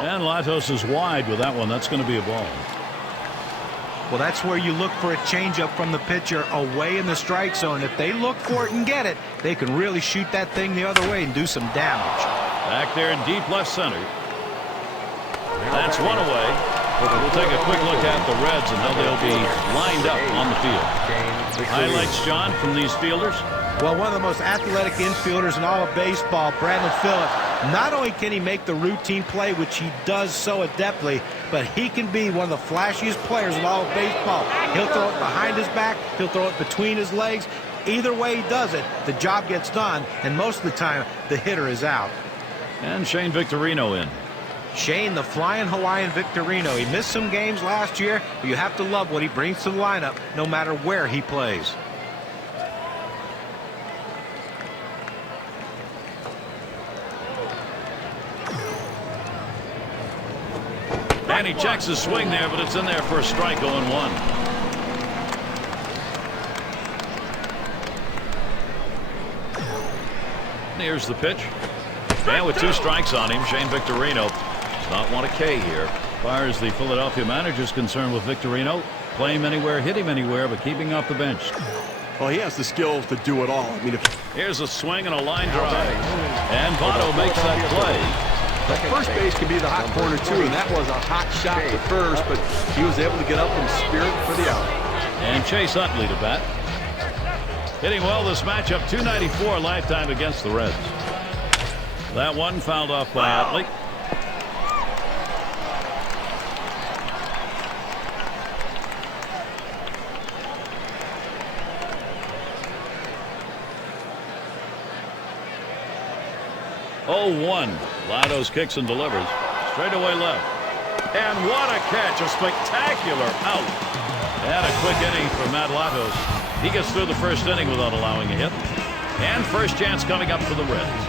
And Latos is wide with that one. That's going to be a ball. Well, that's where you look for a changeup from the pitcher away in the strike zone. If they look for it and get it, they can really shoot that thing the other way and do some damage. Back there in deep left center. That's one away. We'll take a quick look at the Reds and how they'll be lined up on the field. Highlights, John, from these fielders. Well, one of the most athletic infielders in all of baseball, Brandon Phillips. Not only can he make the routine play, which he does so adeptly, but he can be one of the flashiest players in all of baseball. He'll throw it behind his back. He'll throw it between his legs. Either way he does it, the job gets done, and most of the time, the hitter is out. And Shane Victorino in. Shane, the flying Hawaiian Victorino. He missed some games last year, but you have to love what he brings to the lineup, no matter where he plays. And he checks his swing there, but it's in there for a strike, 0-1. Here's the pitch. And with 2 strikes on him, Shane Victorino does not want a K here. As far as the Philadelphia manager is concerned with Victorino, play him anywhere, hit him anywhere, but keeping off the bench. Well, he has the skills to do it all. I mean, here's a swing and a line drive. And Votto makes that play. The first base can be the hot corner, too, and that was a hot shot to first, but he was able to get up in spirit for the out. And Chase Utley to bat. Hitting well this matchup, 294 lifetime against the Reds. That one fouled off by Utley. Oh, 1. Latos kicks and delivers. Straight away left. And what a catch. A spectacular out. And a quick inning for Matt Latos. He gets through the first inning without allowing a hit. And first chance coming up for the Reds.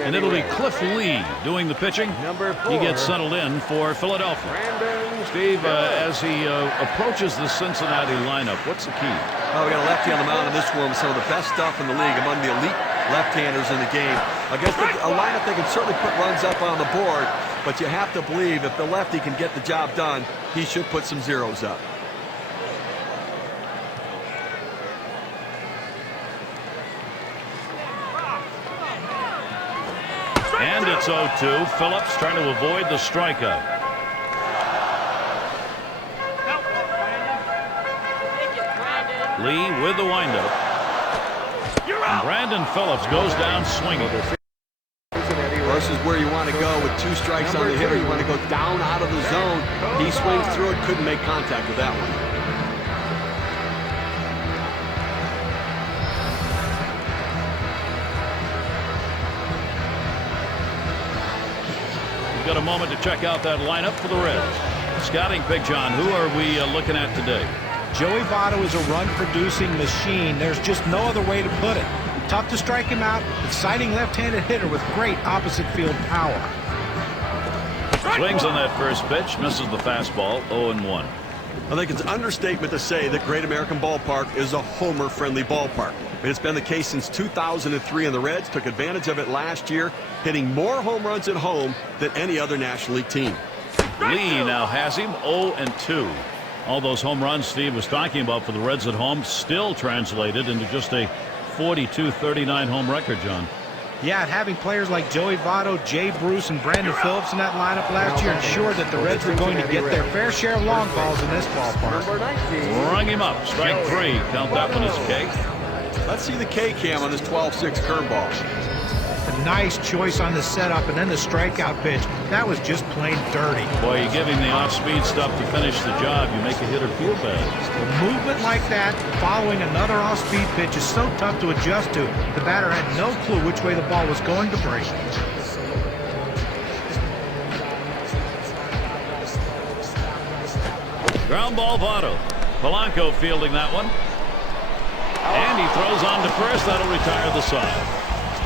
And it'll be Cliff Lee doing the pitching. He gets settled in for Philadelphia. Steve, as he approaches the Cincinnati lineup, what's the key? Oh, we got a lefty on the mound in this one with some of the best stuff in the league, among the elite left-handers in the game. Against a lineup, they can certainly put runs up on the board, but you have to believe if the lefty can get the job done, he should put some zeros up. And it's 0-2. Phillips trying to avoid the strikeout. Lee with the windup. And Brandon Phillips goes down swinging. This is where you want to go with 2 strikes on the hitter. You want to go down out of the zone. He swings through it, couldn't make contact with that one. We've got a moment to check out that lineup for the Reds. Scouting Big John, who are we looking at today? Joey Votto is a run-producing machine. There's just no other way to put it. Tough to strike him out. Exciting left-handed hitter with great opposite field power. Swings on that first pitch, misses the fastball, 0-1. I think it's an understatement to say that Great American Ballpark is a homer-friendly ballpark. I mean, it's been the case since 2003, and the Reds took advantage of it last year, hitting more home runs at home than any other National League team. Lee now has him 0-2. All those home runs Steve was talking about for the Reds at home still translated into just a 42-39 home record, John. Yeah, and having players like Joey Votto, Jay Bruce, and Brandon Phillips in that lineup last year ensured that the Reds were going to get their fair share of long balls in this ballpark. Rung him up. Strike 3. Count that one as K. Let's see the K-cam on this 12-6 curveball. A nice choice on the setup, and then the strikeout pitch. That was just plain dirty. Boy, you give him the off-speed stuff to finish the job. You make a hitter feel bad. A movement like that, following another off-speed pitch, is so tough to adjust to. The batter had no clue which way the ball was going to break. Ground ball, Votto. Polanco fielding that one. And he throws on to first. That'll retire the side.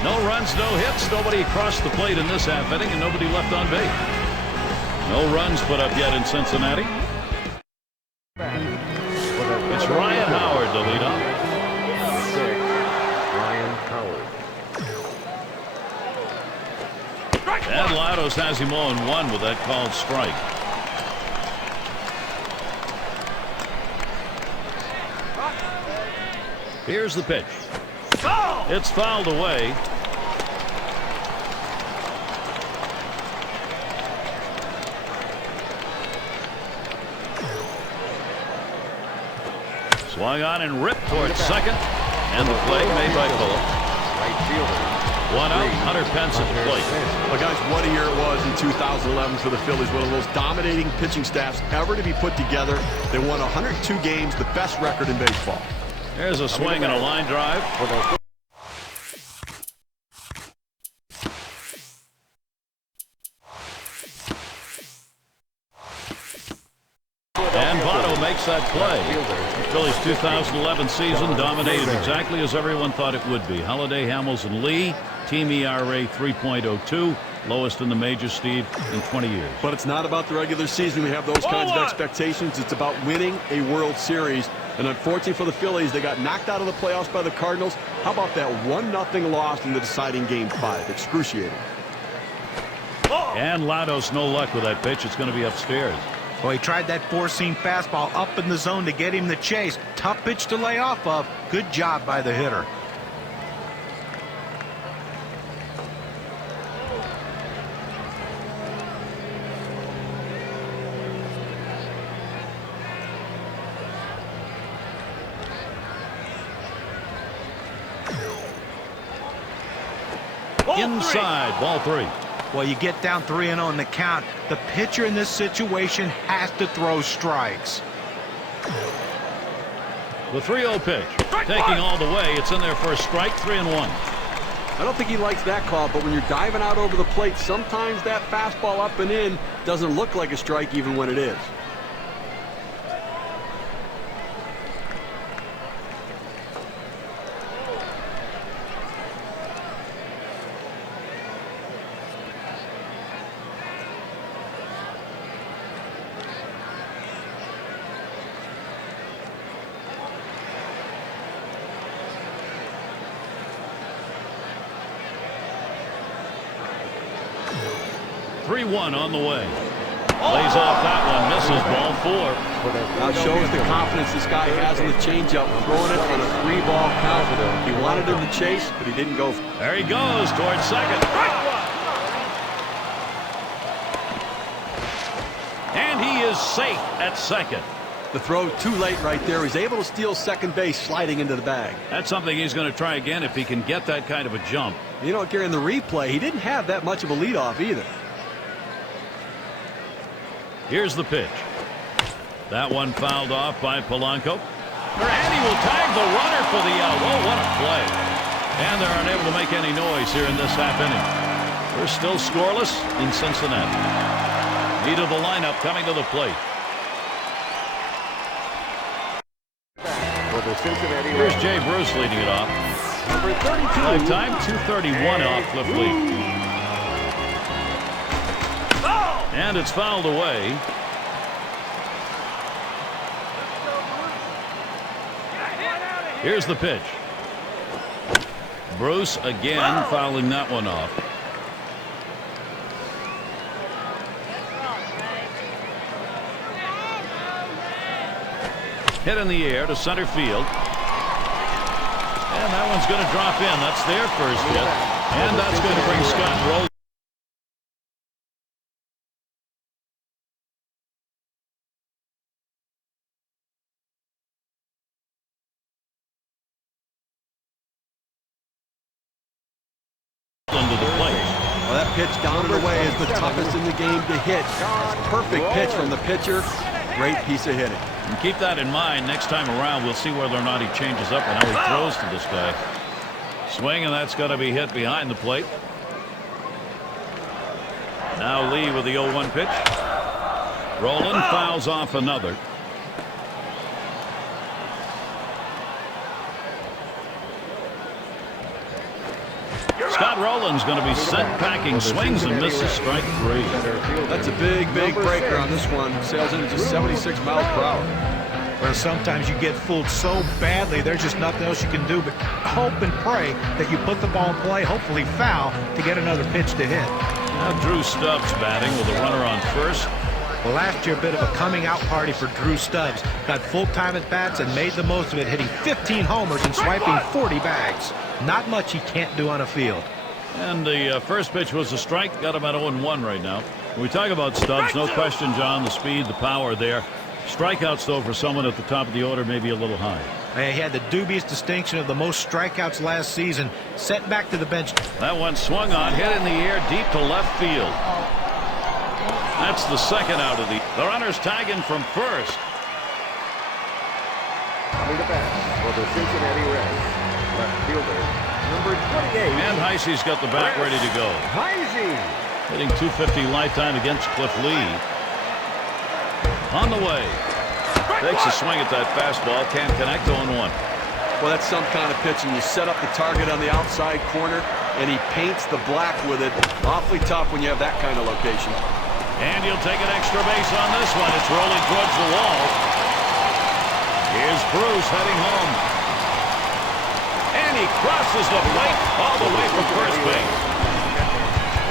No runs, no hits. Nobody crossed the plate in this half inning, and nobody left on base. No runs put up yet in Cincinnati. It's Ryan Howard to lead off. Lados has him 0-1 with that called strike. Here's the pitch. It's fouled away. Swung on and ripped towards second. And the play made by Phillips. Right fielder. One out. Hunter Pence at the plate. Well, guys, what a year it was in 2011 for the Phillies. One of those dominating pitching staffs ever to be put together. They won 102 games, the best record in baseball. There's a swing and a line drive. And Votto makes that play. The Phillies' 2011 season dominated exactly as everyone thought it would be. Halladay, Hamels, and Lee. Team ERA 3.02. Lowest in the majors, Steve, in 20 years. But it's not about the regular season. We have those kinds of expectations. It's about winning a World Series. And unfortunately for the Phillies, they got knocked out of the playoffs by the Cardinals. How about that 1-0 loss in the deciding Game 5? Excruciating. And Lados, no luck with that pitch. It's going to be upstairs. Well, he tried that four-seam fastball up in the zone to get him the chase. Tough pitch to lay off of. Good job by the hitter. Inside, ball 3. Well, you get down 3-0 in the count. The pitcher in this situation has to throw strikes. The 3-0 pitch. Taking all the way. It's in there for a strike. 3-1. I don't think he likes that call, but when you're diving out over the plate, sometimes that fastball up and in doesn't look like a strike even when it is. On the way. Lays off that one. Misses ball 4. Now shows the confidence this guy has in the changeup, throwing it on a 3-ball count. He wanted him to chase, but he didn't go. There he goes towards second. And he is safe at second. The throw too late right there. He's able to steal second base, sliding into the bag. That's something he's going to try again if he can get that kind of a jump. You know, Gary, in the replay, he didn't have that much of a leadoff either. Here's the pitch. That one fouled off by Polanco. And he will tag the runner for the out. Oh, what a play. And they're unable to make any noise here in this half inning. We're still scoreless in Cincinnati. Meat of the lineup coming to the plate. Here's Jay Bruce leading it off. Number 32. Lifetime 231 off Cliff Lee. And it's fouled away. Here's the pitch. Bruce again fouling that one off. Hit in the air to center field. And that one's going to drop in. That's their first hit. And that's going to bring Scott Rolen to the plate. Well, that pitch down and away is the toughest in the game to hit. Perfect pitch from the pitcher. Great piece of hitting. And keep that in mind. Next time around, we'll see whether or not he changes up and how he throws to this guy. Swing, and that's going to be hit behind the plate. Now Lee with the 0-1 pitch. Rolen fouls off another. Scott Rolen's going to be sent packing. Swings and misses. Strike 3. That's a big breaker on this one. Sails into just 76 miles per hour. Well, sometimes you get fooled so badly, there's just nothing else you can do but hope and pray that you put the ball in play, hopefully foul, to get another pitch to hit. Now Drew Stubbs batting with a runner on first. Well, last year, a bit of a coming-out party for Drew Stubbs. Got full-time at-bats and made the most of it, hitting 15 homers and swiping 40 bags. Not much he can't do on a field. And the first pitch was a strike. Got him at 0-1 right now. When we talk about Stubbs, no question, John, the speed, the power there. Strikeouts, though, for someone at the top of the order, may be a little high. He had the dubious distinction of the most strikeouts last season. Sent back to the bench. That one swung on, hit in the air, deep to left field. That's the second out of the runner's tagging from first. Coming to bat for the Cincinnati Reds, left fielder, number 28. And Heisey's got the bat ready to go. Heisey. Hitting .250 lifetime against Cliff Lee. On the way. Takes a swing at that fastball. Can't connect. 0-1. Well, that's some kind of pitching. You set up the target on the outside corner, and he paints the black with it. Awfully tough when you have that kind of location. And he'll take an extra base on this one. It's rolling towards the wall. Here's Bruce heading home. And he crosses the plate all the way from first base.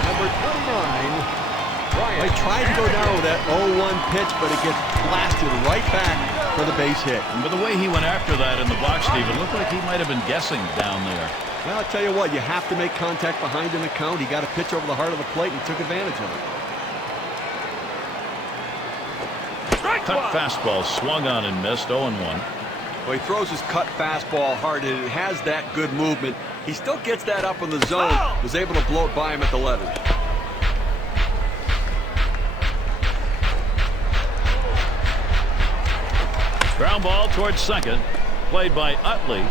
Number 29. He tried to go down with that 0-1 pitch, but it gets blasted right back for the base hit. But the way he went after that in the box, Steve, it looked like he might have been guessing down there. Well, I'll tell you what, you have to make contact behind an account. He got a pitch over the heart of the plate and took advantage of it. Cut fastball swung on and missed. 0-1. Well, he throws his cut fastball hard, and it has that good movement. He still gets that up in the zone. Was able to blow it by him at the letters. Ground ball towards second. Played by Utley.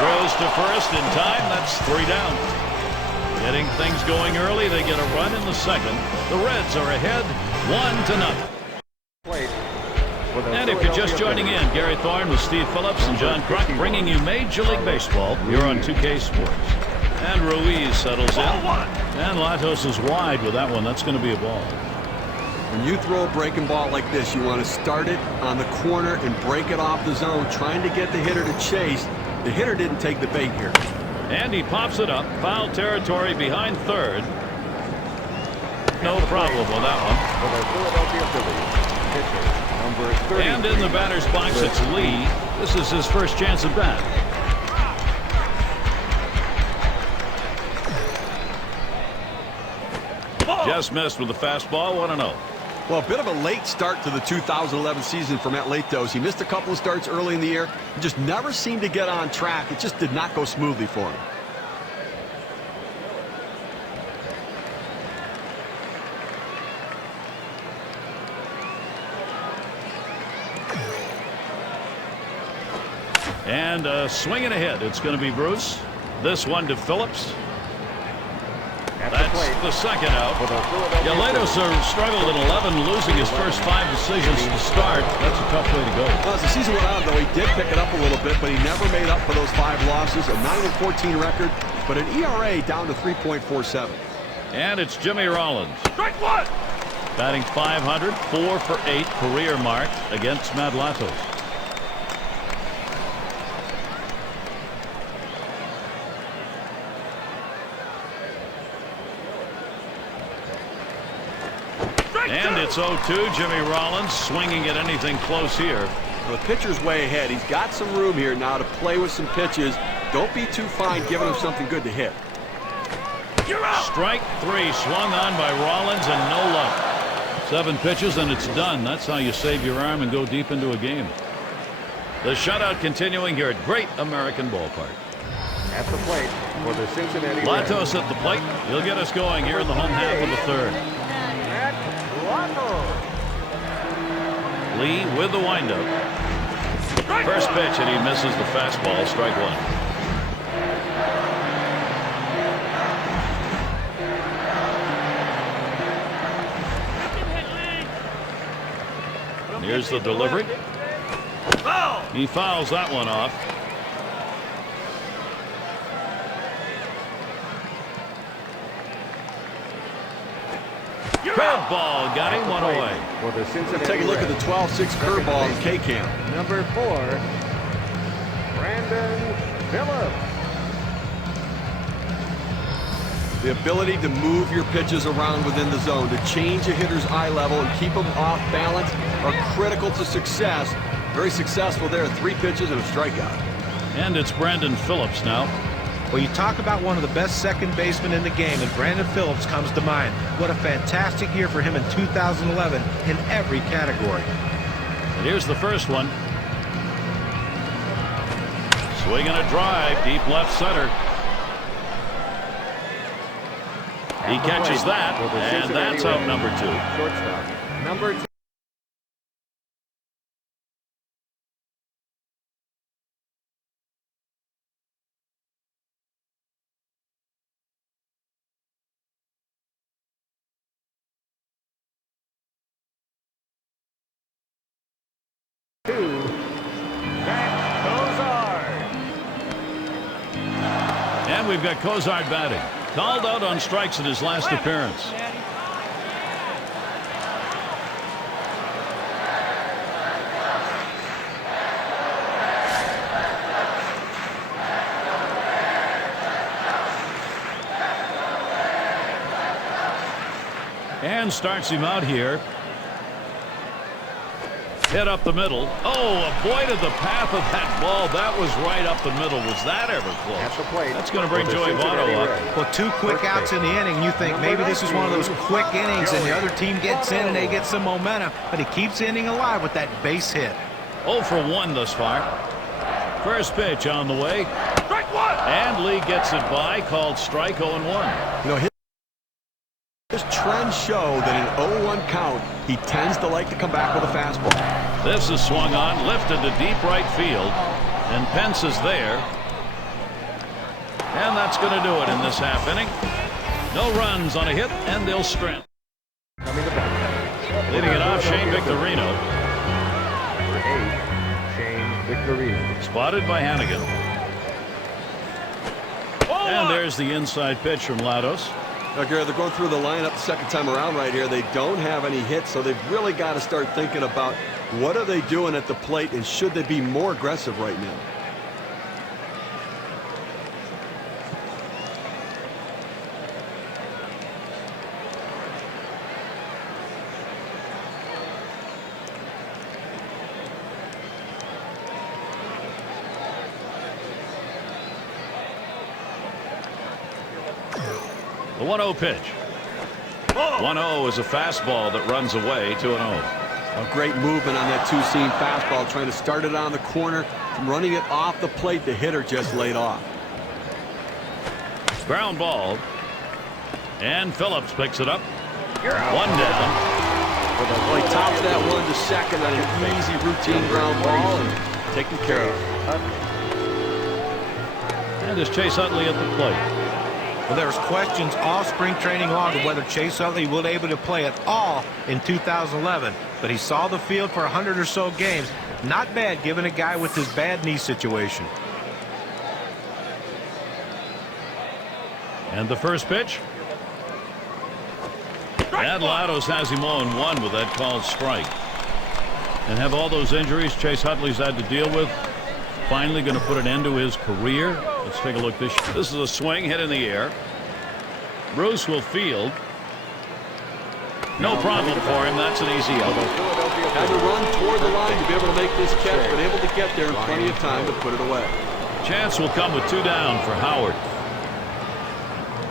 Throws to first in time. That's 3 down. Getting things going early. They get a run in the second. The Reds are ahead 1-0. And if you're just joining in, Gary Thorne with Steve Phillips and John Kruk bringing you Major League Baseball. You're on 2K Sports. And Ruiz settles in. And Latos is wide with that one. That's going to be a ball. When you throw a breaking ball like this, you want to start it on the corner and break it off the zone, trying to get the hitter to chase. The hitter didn't take the bait here. And he pops it up. Foul territory behind third. No problem with that one. For the Philadelphia Phillies, pitcher, number 30. And in the batter's box, it's Lee. This is his first chance at bat. Just missed with the fastball. 1-0. Well, a bit of a late start to the 2011 season for Matt Latos. He missed a couple of starts early in the year. He just never seemed to get on track. It just did not go smoothly for him. And swinging ahead. It's going to be Bruce. This one to Phillips. That's the second out. Yeah, Latos struggled in 11, losing his first 5 decisions to start. That's a tough way to go. Well, as the season went on, though, he did pick it up a little bit, but he never made up for those 5 losses. A 9-14 record, but an ERA down to 3.47. And it's Jimmy Rollins. Strike one! Batting .500, 4 for 8 career mark against Matt Latos. And it's 0-2. Jimmy Rollins swinging at anything close here. Well, the pitcher's way ahead. He's got some room here now to play with some pitches. Don't be too fine giving him something good to hit. Strike 3 swung on by Rollins and no luck. 7 pitches and it's done. That's how you save your arm and go deep into a game. The shutout continuing here at Great American Ballpark. At the plate for the Cincinnati Reds. Latos at the plate. He'll get us going here in the home half of the third. Lee with the windup. First pitch and he misses the fastball. Strike 1. Here's the delivery. He fouls that one off. Curveball got him one away. For the Cincinnati Take a look at the Reds. 12-6 curveball in K-Cam. Number 4, Brandon Phillips. The ability to move your pitches around within the zone, to change a hitter's eye level and keep them off balance are critical to success. Very successful there. 3 pitches and a strikeout. And it's Brandon Phillips now. Well, you talk about one of the best second basemen in the game, and Brandon Phillips comes to mind. What a fantastic year for him in 2011 in every category. And here's the first one. Swing and a drive, deep left center. He catches that, and that's out number 2. Shortstop, number 2. And we've got Cozart batting. Called out on strikes in his last appearance. And starts him out here. Hit up the middle. Oh, avoided the path of that ball. That was right up the middle. Was that ever close? At the plate. That's going to bring Joey Votto up. Well, 2 quick outs in the inning. You think maybe this is one of those quick innings and the other team gets in and they get some momentum, but he keeps the inning alive with that base hit. 0 for 1 thus far. First pitch on the way. Strike 1! And Lee gets it by, called strike 0-1. You know, his trends show that in 0-1 count, he tends to like to come back with a fastball. This is swung on, lifted to deep right field, and Pence is there. And that's going to do it in this half inning. No runs on a hit, and they'll strand. Leading it off, Shane Victorino. Number 8, Shane Victorino. Spotted by Hannigan. And there's the inside pitch from Lados. Now, Gary, they're going through the lineup the second time around right here. They don't have any hits, so they've really got to start thinking about what are they doing at the plate and should they be more aggressive right now. The 1-0 pitch. 1-0 is a fastball that runs away. 2-0. A great movement on that two-seam fastball, trying to start it on the corner, from running it off the plate. The hitter just laid off. Ground ball. And Phillips picks it up. 1 down. Well, he tops that one to second on an easy routine ground ball and taken care of. And it's Chase Utley at the plate. Well, there was questions all spring training long of whether Chase Utley would be able to play at all in 2011, but he saw the field for 100 or so games. Not bad given a guy with his bad knee situation. And the first pitch. And Lados has him 0-1 with that called strike. And have all those injuries Chase Utley's had to deal with finally going to put an end to his career? Let's take a look. This is a swing hit in the air. Bruce will field. No problem for him. That's an easy out. Had to run toward the line to be able to make this catch, but able to get there in plenty of time to put it away. Chance will come with 2 down for Howard.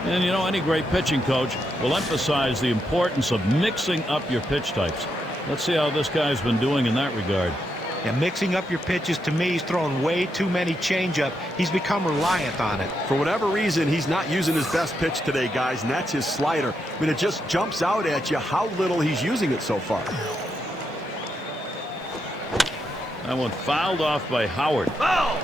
And you know, any great pitching coach will emphasize the importance of mixing up your pitch types. Let's see how this guy's been doing in that regard. And mixing up your pitches, to me, he's throwing way too many changeup. He's become reliant on it. For whatever reason, he's not using his best pitch today, guys, and that's his slider. I mean, it just jumps out at you how little he's using it so far. That one fouled off by Howard. Oh!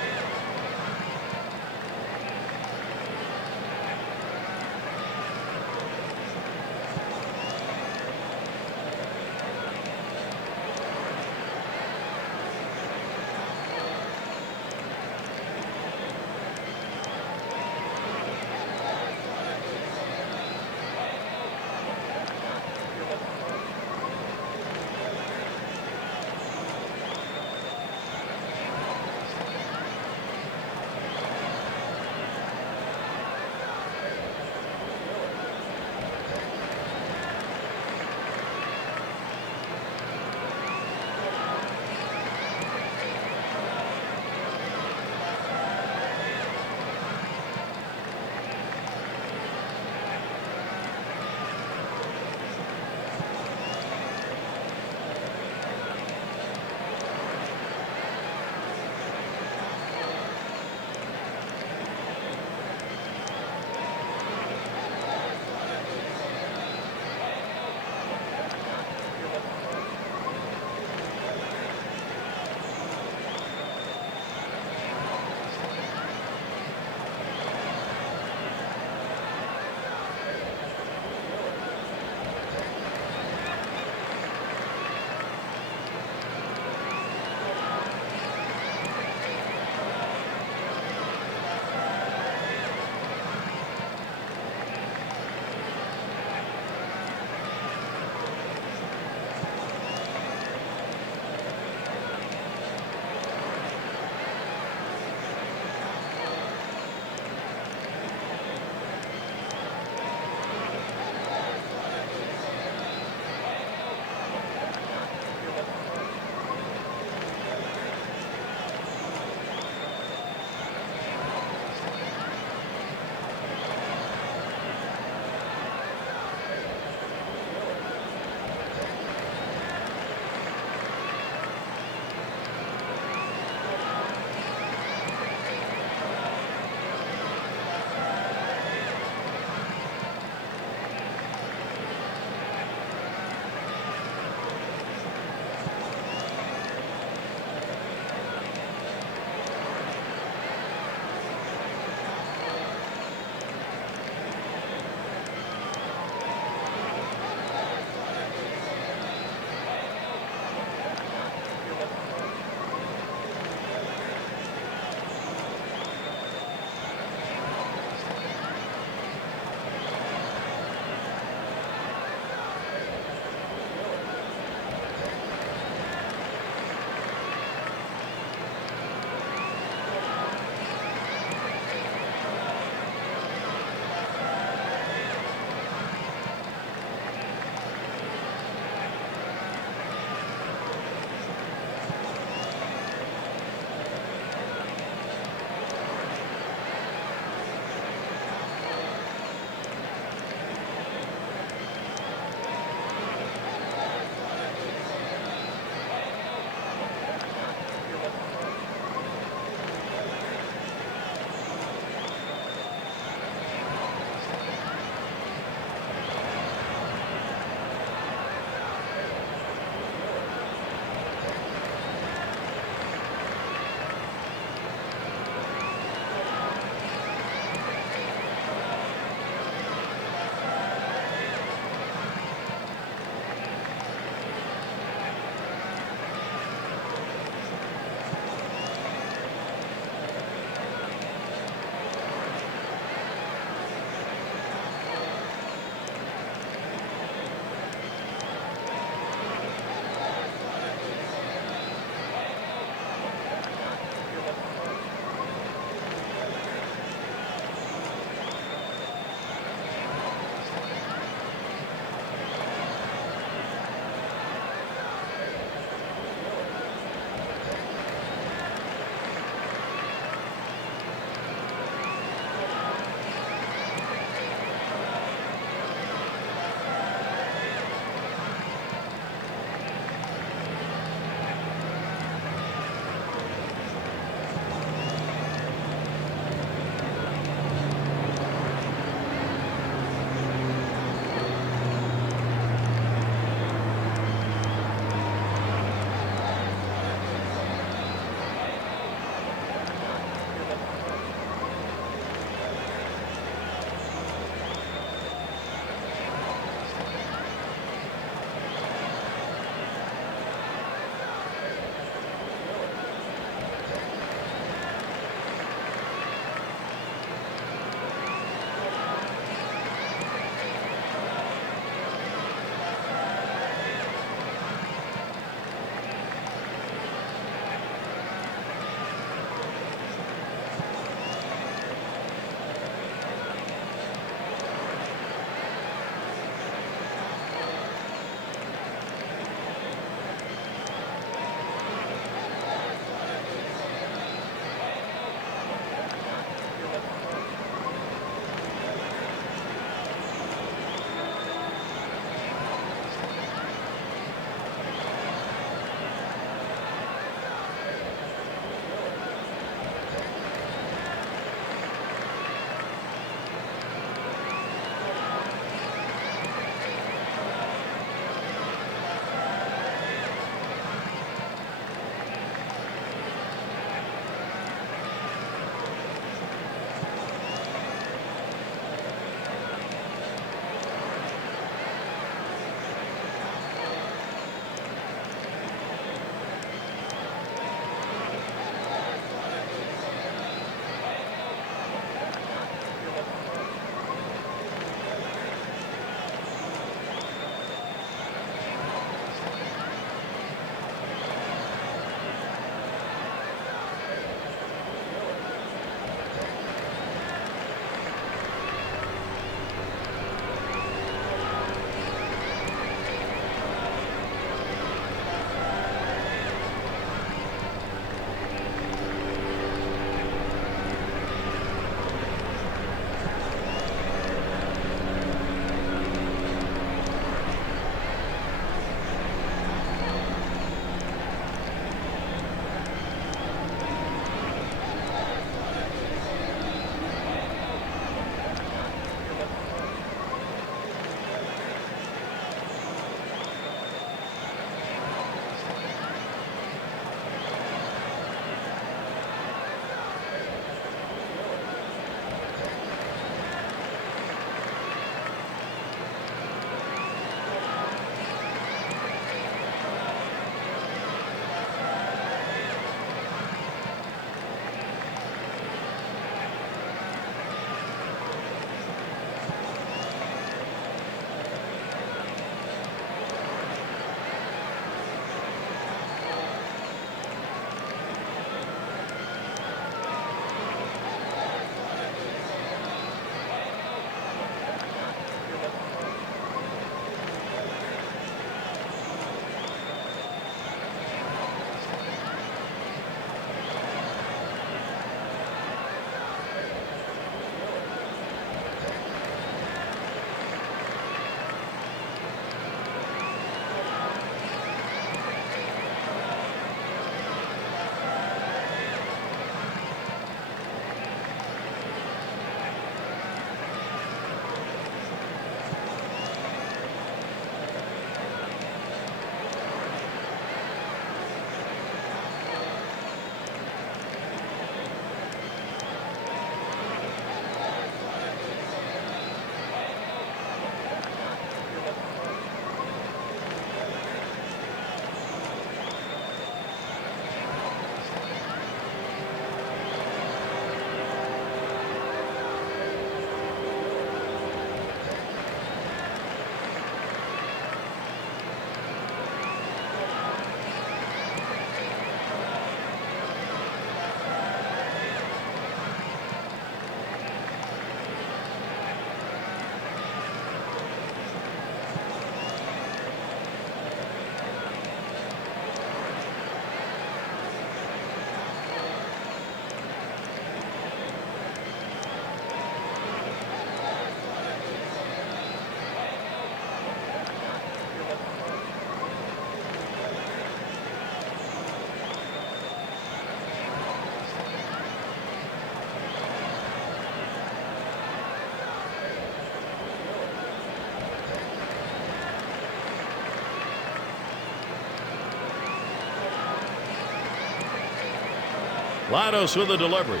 Lados with a delivery.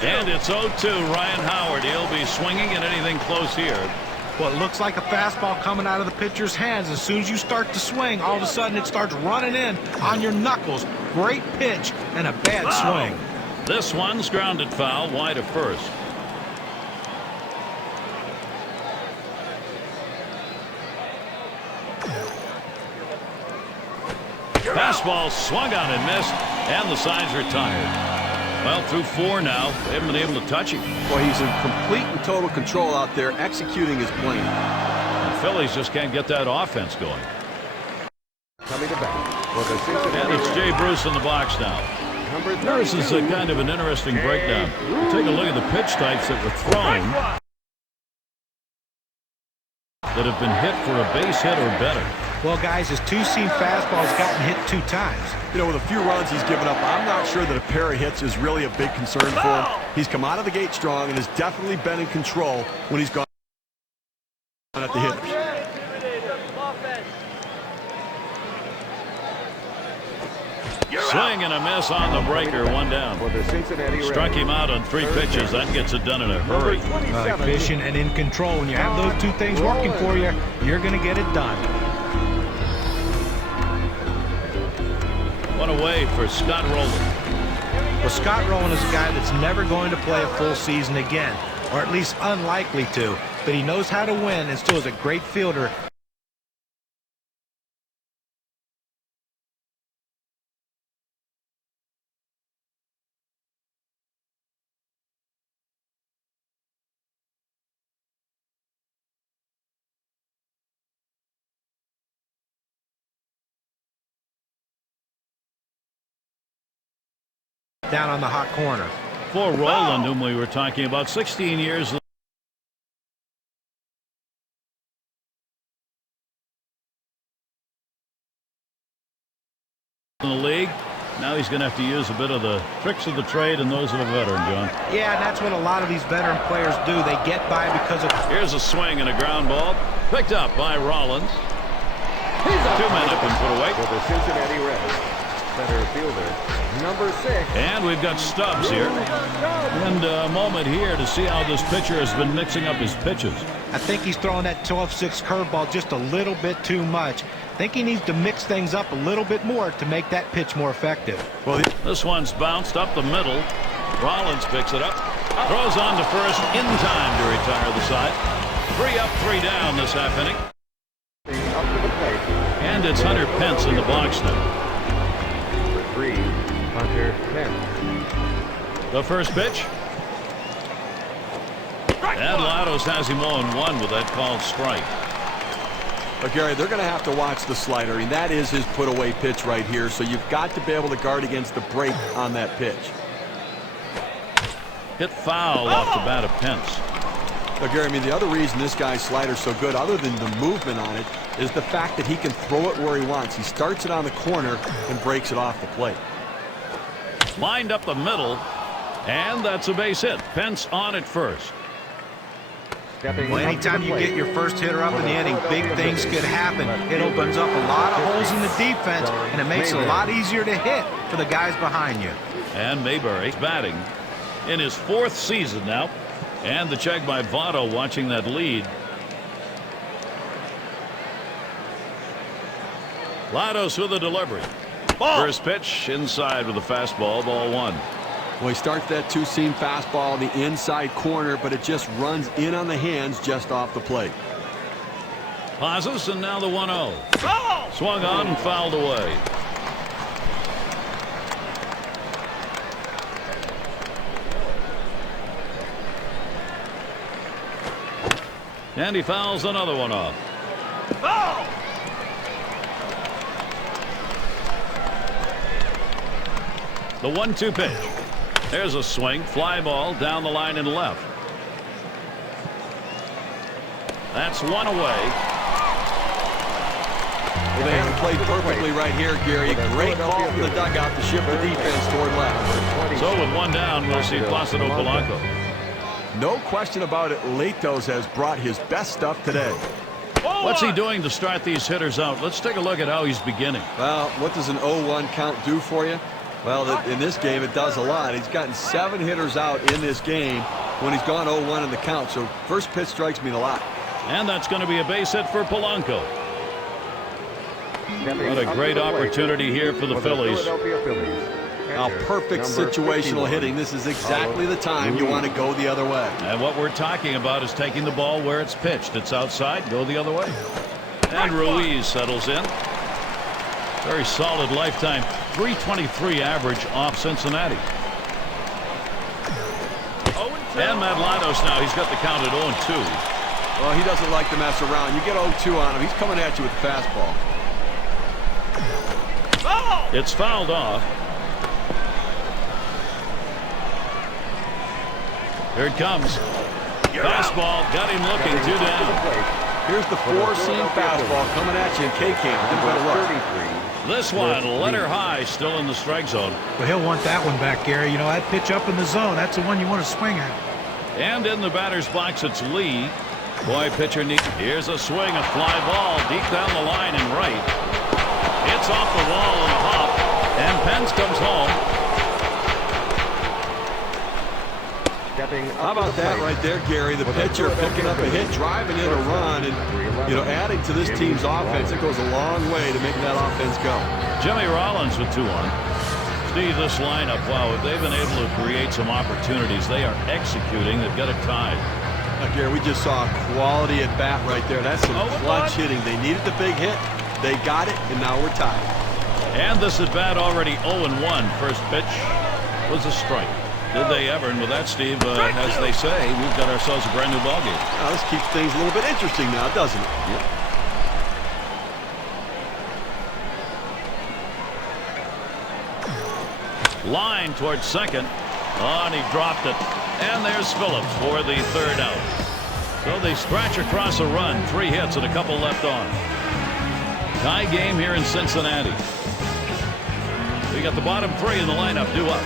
And it's 0-2. Ryan Howard. He'll be swinging at anything close here. Well, it looks like a fastball coming out of the pitcher's hands. As soon as you start to swing, all of a sudden it starts running in on your knuckles. Great pitch and a bad swing. This one's grounded foul wide of first. Fastball swung on and missed, and the side's retired. Well, through 4 now, they haven't been able to touch him. Well, he's in complete and total control out there, executing his plan. The Phillies just can't get that offense going. Coming to bat for the Cincinnati And it's Jay Bruce in the box now. This is a kind of an interesting breakdown. Take a look at the pitch types that were thrown that have been hit for a base hit or better. Well, guys, his two-seam fastball's gotten hit 2 times. You know, with a few runs he's given up, I'm not sure that a pair of hits is really a big concern for him. He's come out of the gate strong and has definitely been in control when he's gone at the hitters. Swing and a miss on the breaker, 1 down. for the Cincinnati Reds. Struck him out on 3 pitches. That gets it done in a hurry. Efficient and in control. When you have those 2 things working for you, you're going to get it done. One away for Scott Rowland. Well, Scott Rowland is a guy that's never going to play a full season again, or at least unlikely to, but he knows how to win and still is a great fielder. Down on the hot corner. For Rowland, whom we were talking about, 16 years in the league. Now he's going to have to use a bit of the tricks of the trade and those of a veteran, John. Yeah, and that's what a lot of these veteran players do. They get by because of... Here's a swing and a ground ball. Picked up by Rollins. 2 men have been put away. For the Cincinnati Reds, center fielder, number 6. And we've got Stubbs here. And a moment here to see how this pitcher has been mixing up his pitches. I think he's throwing that 12-6 curveball just a little bit too much. I think he needs to mix things up a little bit more to make that pitch more effective. Well, this one's bounced up the middle. Rollins picks it up. Throws on to first in time to retire the side. 3 up, 3 down this half inning. Up to the plate. And it's Hunter Pence in the box now. Number 3, Hunter Pence. The first pitch. And Lados has him 0-1 with that called strike. But Gary, they're going to have to watch the slider. I mean, that is his put-away pitch right here, so you've got to be able to guard against the break on that pitch. Hit foul off the bat of Pence. But Gary, I mean, the other reason this guy's slider's so good, other than the movement on it, is the fact that he can throw it where he wants. He starts it on the corner and breaks it off the plate. Lined up the middle, and that's a base hit. Pence on at first. Stepping Well, up to anytime the you plate. get your first hitter up in the inning, big things could happen. It opens up a lot of holes in the defense, and it makes it a lot easier to hit for the guys behind you. And Mayberry batting in his 4th season now. And the check by Votto watching that lead. Lados with a delivery. First pitch inside with a fastball, ball 1. Well, he starts that 2-seam fastball in the inside corner, but it just runs in on the hands just off the plate. Pauses, and now the 1-0. Swung on and fouled away. And he fouls another one off. The 1-2 pitch. There's a swing, fly ball down the line and left. That's 1 away. Well, they haven't played perfectly right here, Gary. Great call from the dugout to shift the defense toward left. So with 1 down, we'll see Placido Polanco. No question about it, Latos has brought his best stuff today. What's he doing to start these hitters out? Let's take a look at how he's beginning. Well, what does an 0-1 count do for you? Well, in this game, it does a lot. He's gotten 7 hitters out in this game when he's gone 0-1 in the count. So first pitch strikes mean a lot. And that's going to be a base hit for Polanco. What a great opportunity here for the Phillies. Now, perfect situational hitting. This is exactly the time you want to go the other way. And what we're talking about is taking the ball where it's pitched. It's outside, go the other way. And Ruiz settles in. Very solid lifetime. 323 average off Cincinnati. And Madlanos now. He's got the count at 0-2. Well, he doesn't like to mess around. You get 0-2 on him. He's coming at you with the fastball. It's fouled off. Here it comes. Fastball. Got him looking. 2 down. Here's the 4-seam fastball coming at you in K-Camp. This one, letter high, still in the strike zone. Well, he'll want that one back, Gary. You know, that pitch up in the zone, that's the one you want to swing at. And in the batter's box, it's Lee. Boy, pitcher neat. Here's a swing, a fly ball deep down the line and right. It's off the wall and a hop, and Pence comes home. How about that right there, Gary? The pitcher picking up a hit, driving in a run, and, you know, adding to this team's offense. It goes a long way to make that offense go. Jimmy Rollins with 2 on. Steve, this lineup, wow, if they've been able to create some opportunities, they are executing. They've got it tied. Now, Gary, we just saw a quality at bat right there. That's some clutch hitting. They needed the big hit. They got it, and now we're tied. And this at bat already 0-1. First pitch was a strike. Did they ever? And with that, Steve, as they say, we've got ourselves a brand new ballgame. Now, this keeps things a little bit interesting now, doesn't it? Yep. Line towards second. Oh, and he dropped it. And there's Phillips for the 3rd out. So they scratch across a run. 3 hits and a couple left on. Tie game here in Cincinnati. We got the bottom 3 in the lineup due up.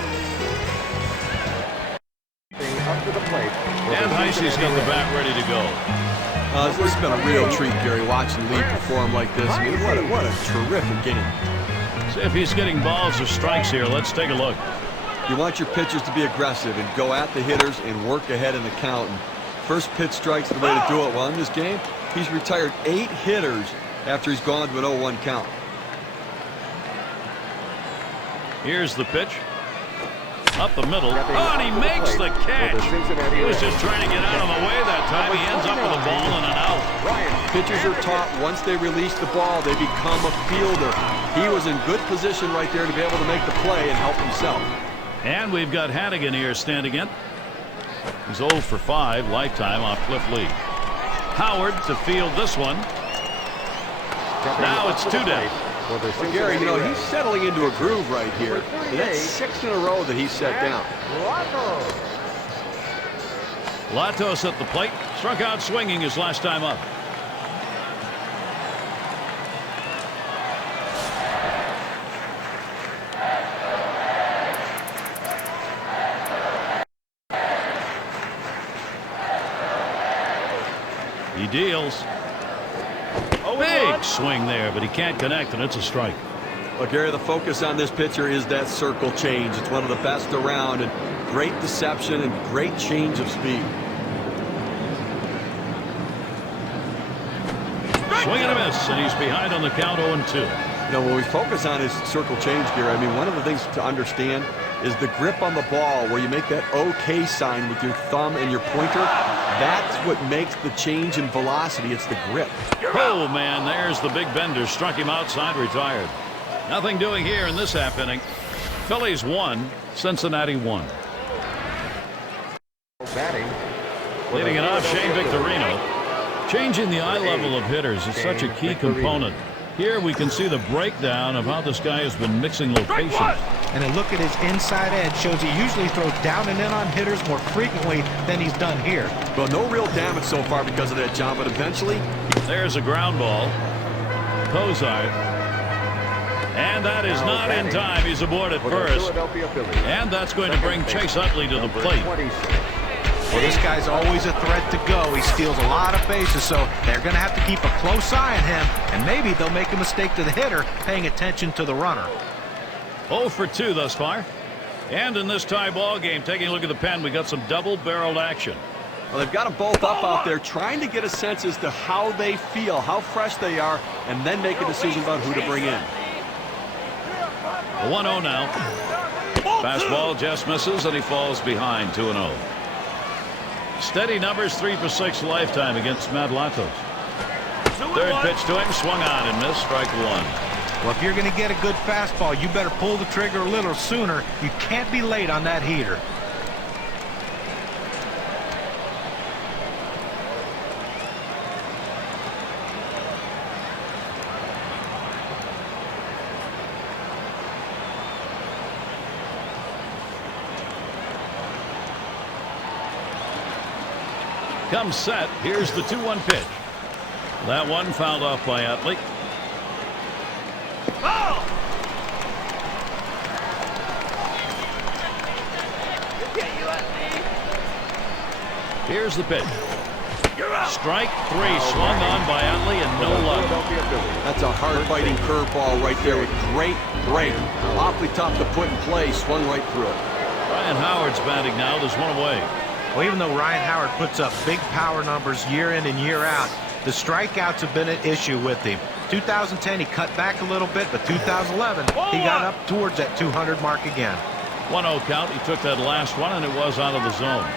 And Heisey's got the bat ready to go. This has been a real treat, Gary, watching Lee perform like this. I mean, what a terrific game. See if he's getting balls or strikes here. Let's take a look. You want your pitchers to be aggressive and go at the hitters and work ahead in the count. And first pitch strikes the way to do it. Well, in this game, he's retired 8 hitters after he's gone to an 0-1 count. Here's the pitch. Up the middle. Oh, and he makes the catch. He was just trying to get out of the way that time. He ends up with a ball and an out. Pitchers are taught once they release the ball, they become a fielder. He was in good position right there to be able to make the play and help himself. And we've got Hannigan here standing in. He's 0 for 5 lifetime off Cliff Lee. Howard to field this one. Now it's 2 down. Well, Gary, you know, he's settling into a groove right here. And that's 6 in a row that he's set down. Latos at the plate. Struck out swinging his last time up. He deals. Big swing there, but he can't connect, and it's a strike. Well, Gary, the focus on this pitcher is that circle change. It's one of the best around, and great deception and great change of speed. Swing and a miss, and he's behind on the count 0-2. You know, when we focus on his circle change, Gary, I mean, one of the things to understand is the grip on the ball where you make that OK sign with your thumb and your pointer. That's what makes the change in velocity. It's the grip. Oh, man, there's the big bender. Struck him outside, retired. Nothing doing here in this half inning. Phillies 1, Cincinnati 1. Leading it off, Shane Victorino. Changing the eye level of hitters is such a key component. Here we can see the breakdown of how this guy has been mixing locations. And a look at his inside edge shows he usually throws down and in on hitters more frequently than he's done here. Well, no real damage so far because of that, John, but eventually... There's a ground ball. Cozart. And that is not in time. He's aboard at first. And that's going to bring Chase Utley to the plate. Well, this guy's always a threat to go. He steals a lot of bases, so they're going to have to keep a close eye on him, and maybe they'll make a mistake to the hitter paying attention to the runner. 0 for 2 thus far. And in this tie ball game, taking a look at the pen, we got some double-barreled action. Well, they've got them both up out there trying to get a sense as to how they feel, how fresh they are, and then make a decision about who to bring in. 1-0 now. Fastball just misses, and he falls behind 2-0. Steady numbers, 3 for 6 lifetime against Matt Latos. Third pitch to him, swung on and missed, strike 1. Well, if you're going to get a good fastball, you better pull the trigger a little sooner. You can't be late on that heater. Comes set. Here's the 2-1 pitch. That one fouled off by Utley. Here's the pitch. Strike 3, swung on by Utley, and no luck. That's a hard-biting curveball right there with great break. Awfully tough to put in play, swung right through it. Ryan Howard's batting now. There's one away. Well, even though Ryan Howard puts up big power numbers year in and year out, the strikeouts have been an issue with him. 2010, he cut back a little bit, but 2011, he got up towards that 200 mark again. 1-0 count. He took that last one, and it was out of the zone.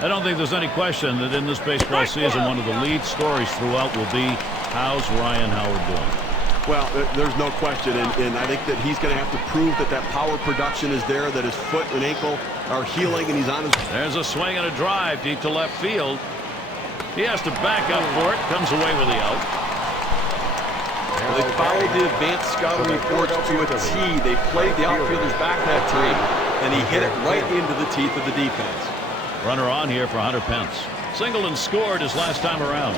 I don't think there's any question that in this baseball season, one of the lead stories throughout will be, how's Ryan Howard doing? Well, there's no question, and I think that he's going to have to prove that that power production is there, that his foot and ankle are healing, and he's on his... There's a swing and a drive deep to left field. He has to back up for it. Comes away with the out. Well, they followed the advanced scouting reports to a T. They played the outfielders back that time, and he hit it right into the teeth of the defense. Runner on here for Hunter Pence. Singled and scored his last time around.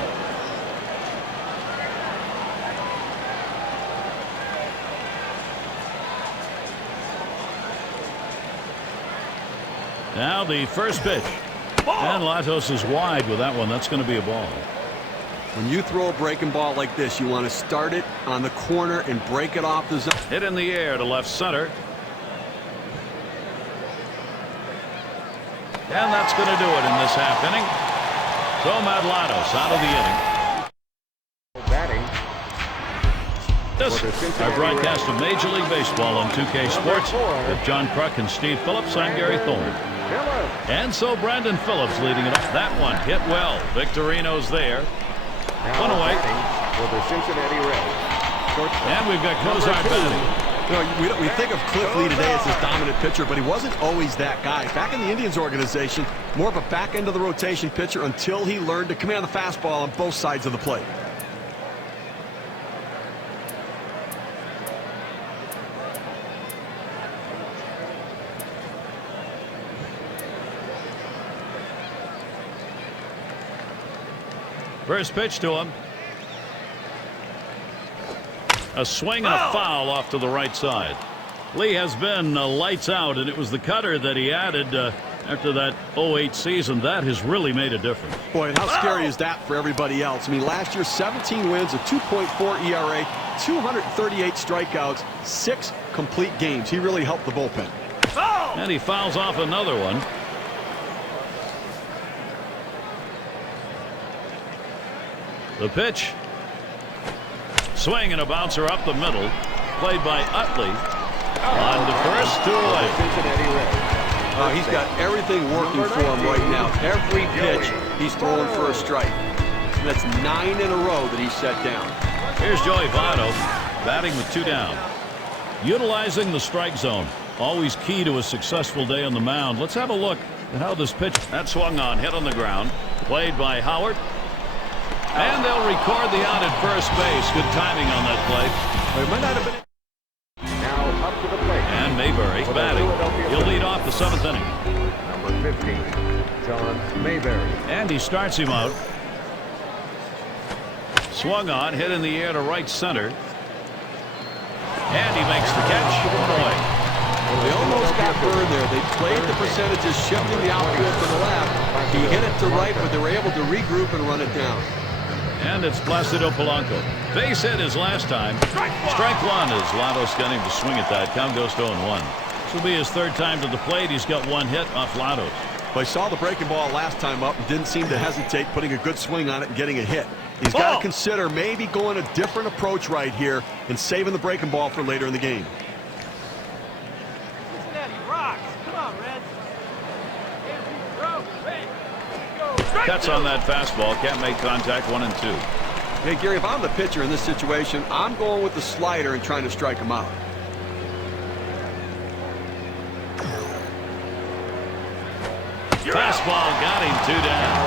Now the first pitch. And Latos is wide with that one. That's going to be a ball. When you throw a breaking ball like this, you want to start it on the corner and break it off the zone. Hit in the air to left center. And that's going to do it in this half inning. So Matt Latos out of the inning. Batting. This our broadcast of Major League Baseball on 2K Sports with John Kruk and Steve Phillips. I'm Gary Thorne. And so Brandon Phillips leading it up. That one hit well. Victorino's there. One away. For the Cincinnati Reds. And we've got Cozart batting. You know, we think of Cliff Lee today as this dominant pitcher, but he wasn't always that guy. Back in the Indians organization, more of a back end of the rotation pitcher until he learned to command the fastball on both sides of the plate. First pitch to him. A swing and a foul off to the right side. Lee has been lights out, and it was the cutter that he added after that 08 season. That has really made a difference. Boy, and how scary is that for everybody else? I mean, last year, 17 wins, a 2.4 ERA, 238 strikeouts, 6 complete games. He really helped the bullpen. And he fouls off another one. The pitch. Swing and a bouncer up the middle. Played by Utley. On to first, 2 away. Cincinnati Reds. He's got everything working for him right now. Every pitch, he's throwing for a strike. So that's 9 in a row that he set down. Here's Joey Votto batting with 2 down. Utilizing the strike zone. Always key to a successful day on the mound. Let's have a look at how this pitch. That swung on, hit on the ground. Played by Howard. And they'll record the out at first base. Good timing on that play. Well, it might not have been. Now up to the plate. And Mayberry batting. He'll lead off the 7th inning. Number 15, John Mayberry. And he starts him out. Swung on, hit in the air to right center. And he makes the catch. Boy. Well, they almost got burned there. They played the percentages, shifting the outfield to the left. He hit it to right, but they were able to regroup and run it down. And it's Placido Polanco. Base hit his last time. Strike one as Lados got him to swing at that. Count goes to 0-1. This will be his third time to the plate. He's got one hit off Lados. Well, he saw the breaking ball last time up and didn't seem to hesitate putting a good swing on it and getting a hit. He's got to consider maybe going a different approach right here and saving the breaking ball for later in the game. Cincinnati rocks. Come on, Red. Cuts on that fastball. Can't make contact. 1-2. Hey, Gary, if I'm the pitcher in this situation, I'm going with the slider and trying to strike him out. Fastball got him 2 down.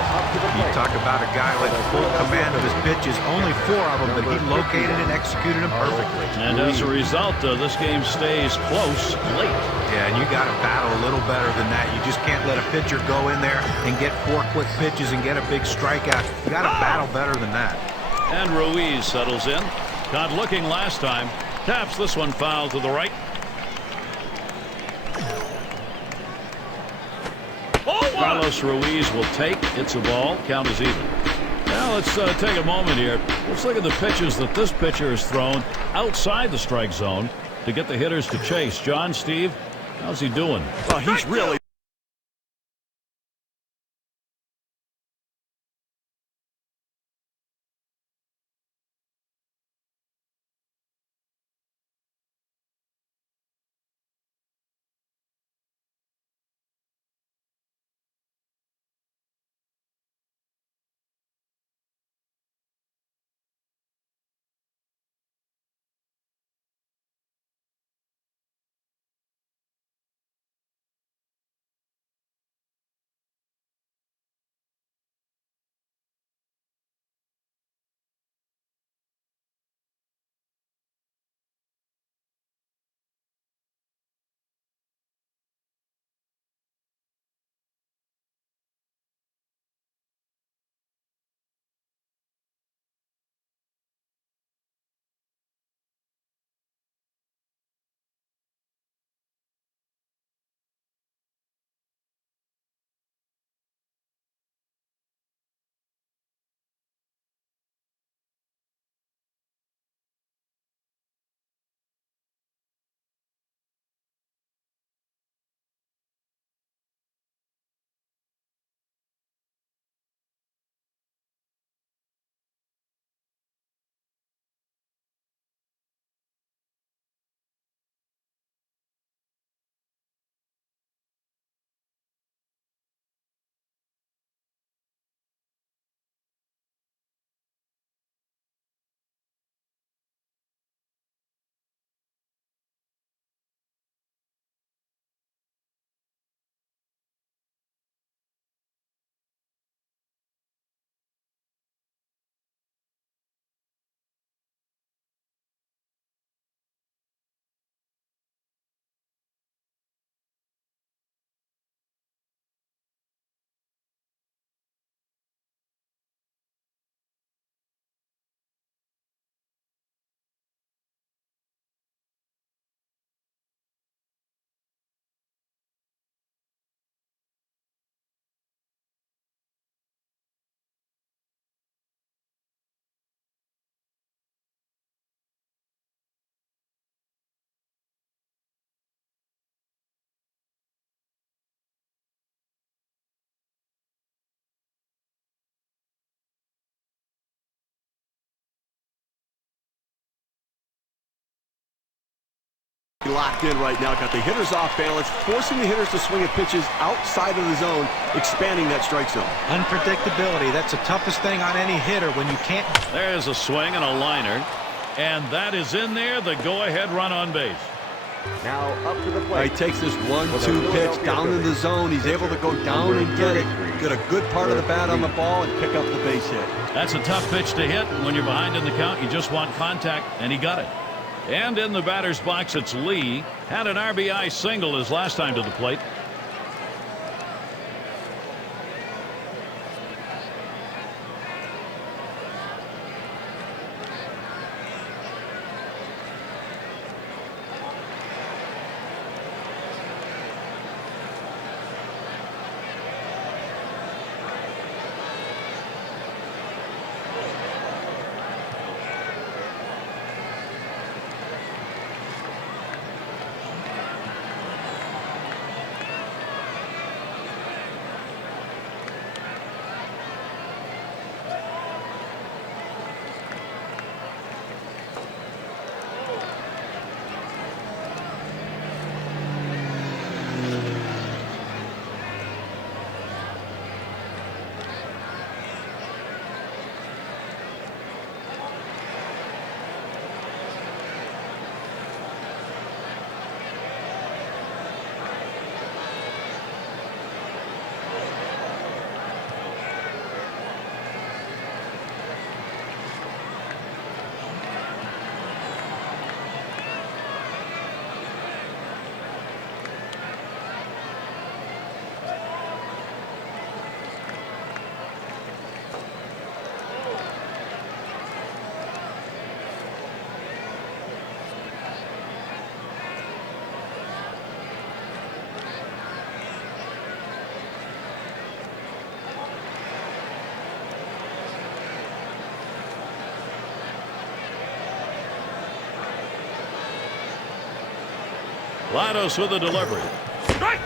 You talk about a guy with full command of his pitches, only 4 of them, but he located and executed them perfectly. And as a result, this game stays close late. Yeah, and you got to battle a little better than that. You just can't let a pitcher go in there and get 4 quick pitches and get a big strikeout. You got to battle better than that. And Ruiz settles in. Caught looking last time. Taps this one foul to the right. Carlos Ruiz will take. It's a ball. Count is even. Now let's take a moment here. Let's look at the pitches that this pitcher has thrown outside the strike zone to get the hitters to chase. John, Steve, how's he doing? Well, he's really locked in right now. Got the hitters off balance, forcing the hitters to swing at pitches outside of the zone, expanding that strike zone. Unpredictability. That's the toughest thing on any hitter when you can't. There's a swing and a liner. And that is in there. The go-ahead run on base. Now up to the He plate. takes this 1-2 pitch down in the zone. He's able to go down and get it. Get a good part of the bat on the ball and pick up the base hit. That's a tough pitch to hit. When you're behind in the count, you just want contact, and he got it. And in the batter's box, it's Lee. Had an RBI single his last time to the plate. Lados with the delivery.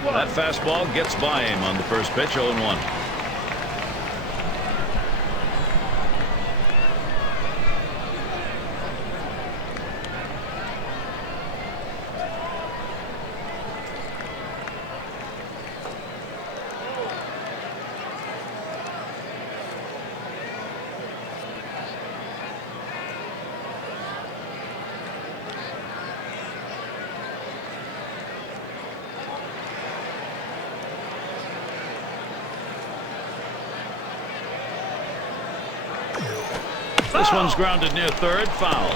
That fastball gets by him on the first pitch, 0-1. This one's grounded near third, foul.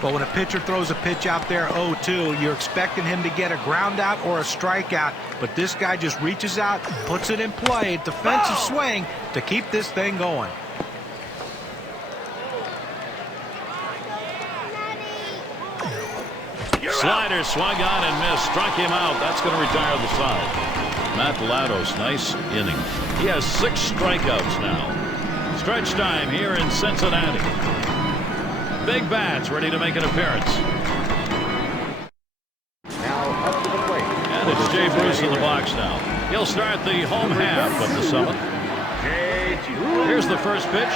But when a pitcher throws a pitch out there 0-2, you're expecting him to get a ground out or a strikeout. But this guy just reaches out, puts it in play, defensive swing to keep this thing going. Slider swung on and missed. Struck him out. That's going to retire the side. Matt Lados, nice inning. He has 6 strikeouts now. Stretch time here in Cincinnati. Big bats ready to make an appearance. Now up to the plate. And it's Jay Bruce in the box now. He'll start the home half of the 7th. Here's the first pitch.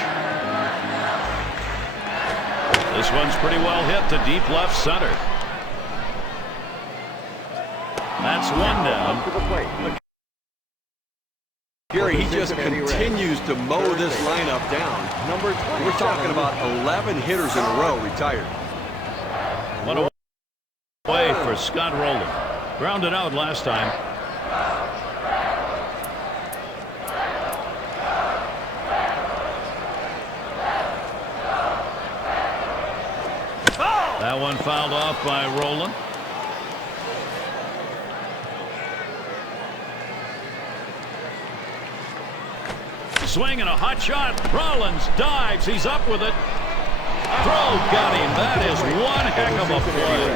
This one's pretty well hit to deep left center. That's one down. Up to the plate. Gary, he just continues to mow this lineup down. Number 27. We're talking about 11 hitters in a row retired. What a way for Scott Rowland. Grounded out last time. That one fouled off by Rowland. Swing and a hot shot. Rollins dives. He's up with it. Throw got him. That is one heck of a play.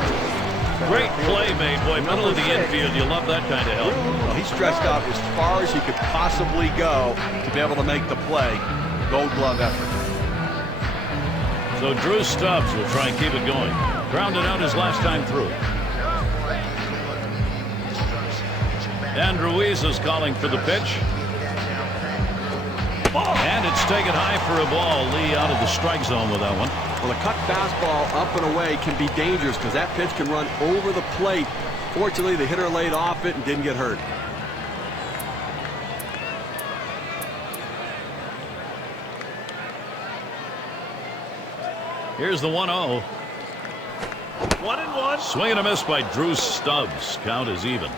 Great play made, boy. Middle of the infield. You love that kind of help. Well, he stretched out as far as he could possibly go to be able to make the play. Gold glove effort. So Drew Stubbs will try and keep it going. Grounded out his last time through. And Ruiz is calling for the pitch. And it's taken high for a ball. Lee out of the strike zone with that one. Well, a cut fastball up and away can be dangerous because that pitch can run over the plate. Fortunately, the hitter laid off it and didn't get hurt. Here's the 1-0. 1-1. Swing and a miss by Drew Stubbs. Count is even.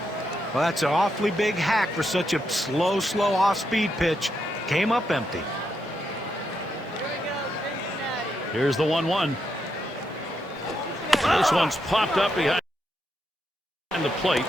Well, that's an awfully big hack for such a slow off-speed pitch. Came up empty. Here's the 1-1. This one's popped up behind the plate.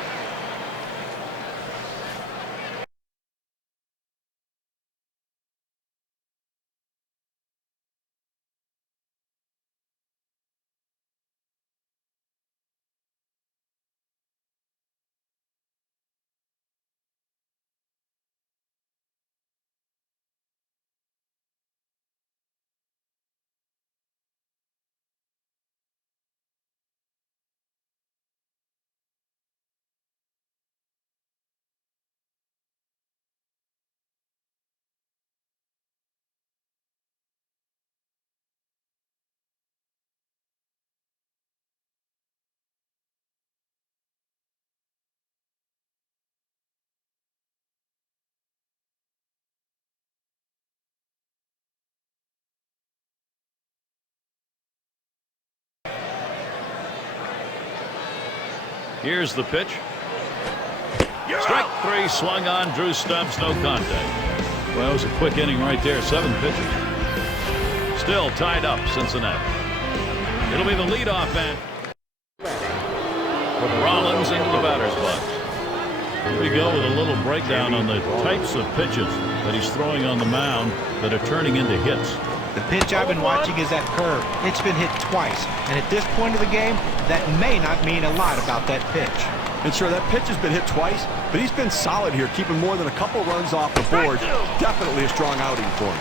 Here's the pitch. Strike 3 swung on. Drew Stubbs, no contact. Well, it was a quick inning right there. 7 pitches. Still tied up, Cincinnati. It'll be the leadoff man. Rollins into the batter's box. Here we go with a little breakdown on the types of pitches that he's throwing on the mound that are turning into hits. The pitch I've been watching is that curve. It's been hit twice. And at this point of the game, that may not mean a lot about that pitch. And sure, that pitch has been hit twice, but he's been solid here, keeping more than a couple runs off the board. Definitely a strong outing for him.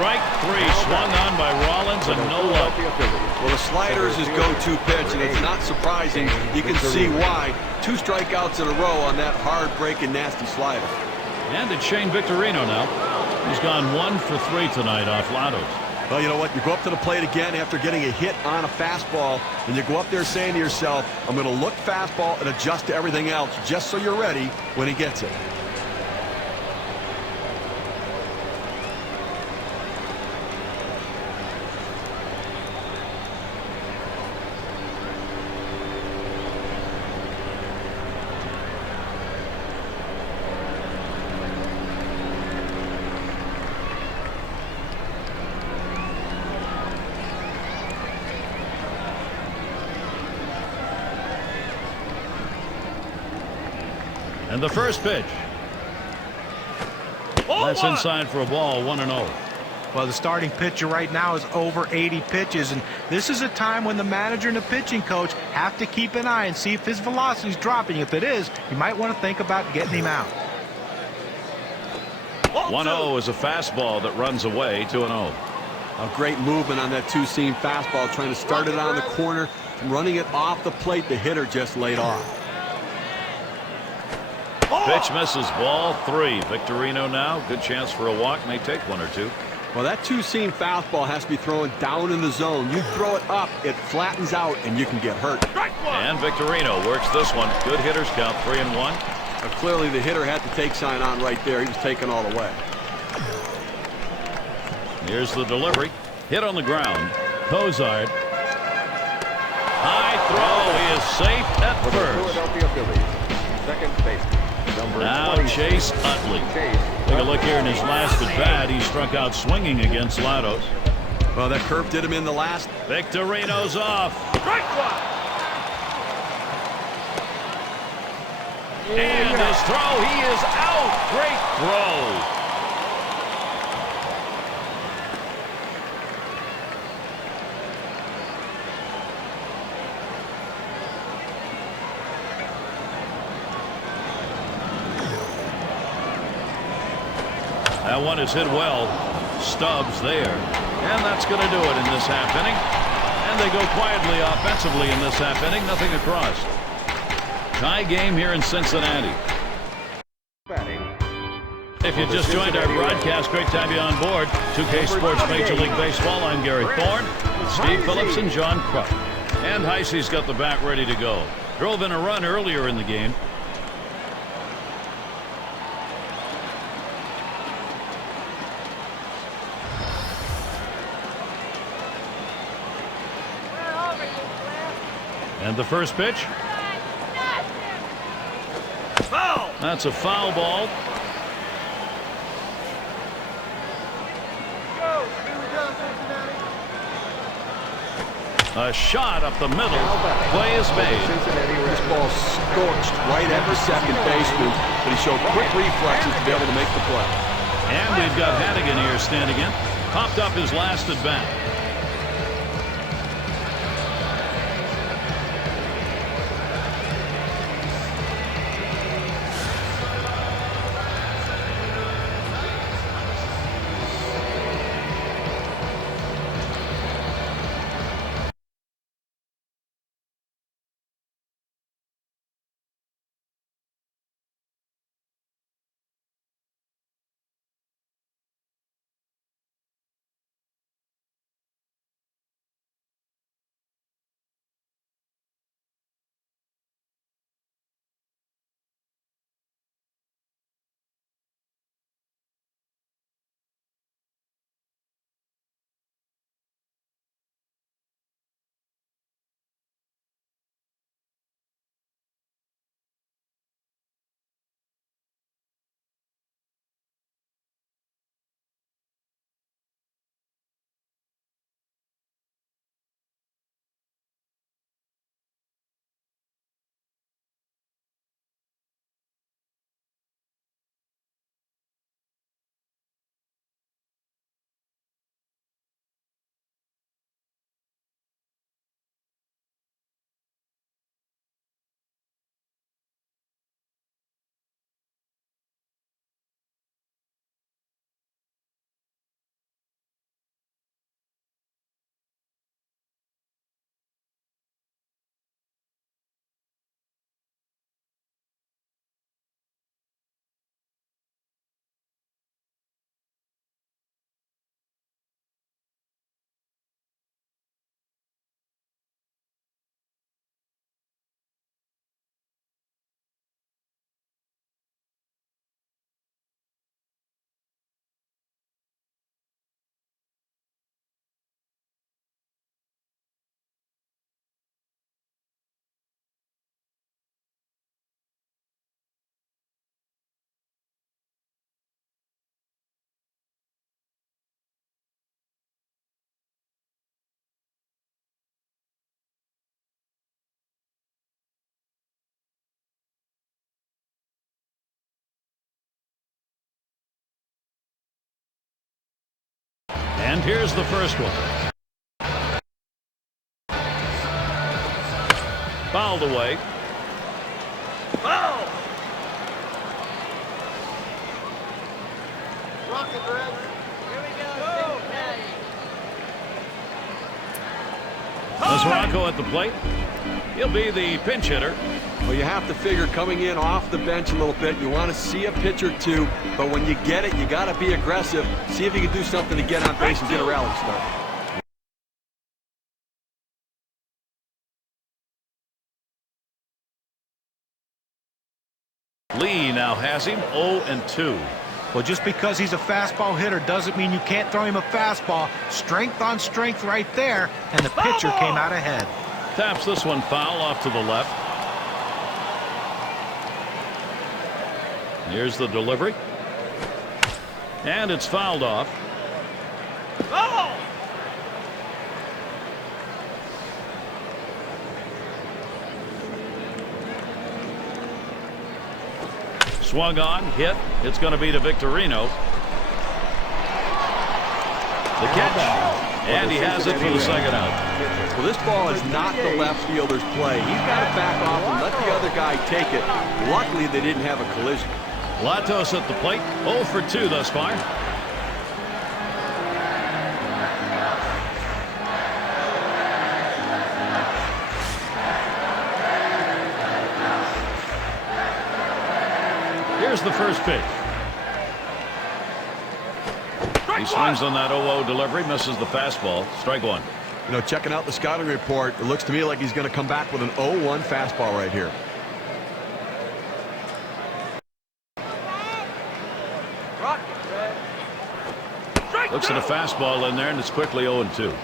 Strike three swung on by Rollins and no luck. Well, the slider is his go-to pitch, and it's not surprising. You can see why. 2 strikeouts in a row on that hard-breaking, nasty slider. And it's Shane Victorino now. He's gone 1 for 3 tonight off Latos. Well, you know what? You go up to the plate again after getting a hit on a fastball, and you go up there saying to yourself, I'm going to look fastball and adjust to everything else just so you're ready when he gets it. And the first pitch. That's inside for a ball, 1-0. Well, the starting pitcher right now is over 80 pitches, and this is a time when the manager and the pitching coach have to keep an eye and see if his velocity is dropping. If it is, you might want to think about getting him out. 1-0 is a fastball that runs away, 2-0. A great movement on that 2-seam fastball, trying to start it on the corner, running it off the plate. The hitter just laid off. Pitch misses, ball 3. Victorino now, good chance for a walk, may take 1 or 2. Well, that 2-seam fastball has to be thrown down in the zone. You throw it up, it flattens out, and you can get hurt. And Victorino works this one. Good hitters count, 3-1. Clearly, the hitter had the take sign on right there. He was taken all the way. Here's the delivery. Hit on the ground. Cozart. High throw. He is safe at For the first. Philadelphia Phillies, second baseman, number Now 26. Chase Utley. Take a look here in his last at bat. He struck out swinging against Latos. Well, that curve did him in the last. Victorino's off. And his throw. He is out. Great throw. That one is hit well. Stubbs there. And that's going to do it in this half inning. And they go quietly offensively in this half inning. Nothing across. Tie game here in Cincinnati. Batting. If you just joined our broadcast, great to have you on board. 2K Sports Major League Baseball. I'm Gary Thorne, Steve Phillips, and John Kruk. And Heisey's got the bat ready to go. Drove in a run earlier in the game. And the first pitch. Foul! That's a foul ball. A shot up the middle. Play is made. Cincinnati This Reds. ball scorched right at the second baseman, but he showed quick reflexes to be able to make the play. And we've got Hannigan here standing in. Popped up his last at bat. And here's the first one. Fouled away. Foul! Rocket, Red. Here we go. Rocco at the plate. He'll be the pinch hitter. Well, you have to figure coming in off the bench a little bit. You want to see a pitch or two, but when you get it, you got to be aggressive. See if you can do something to get on base and get a rally start. Lee now has him 0-2. Well, just because he's a fastball hitter doesn't mean you can't throw him a fastball. Strength on strength right there, and the pitcher came out ahead. Taps this one foul off to the left. Here's the delivery. And it's fouled off. Foul! Swung on, hit. It's going to be to Victorino. The catch. And he has it for the second out. Well, this ball is not the left fielder's play. He's got to back off and let the other guy take it. Luckily, they didn't have a collision. Latos at the plate. 0 for 2 thus far. Here's the first pitch. He swings on that 0-0 delivery, misses the fastball. Strike one. You know, checking out the scouting report, it looks to me like he's going to come back with an 0-1 fastball right here. Looks at a fastball in there, and it's quickly 0-2.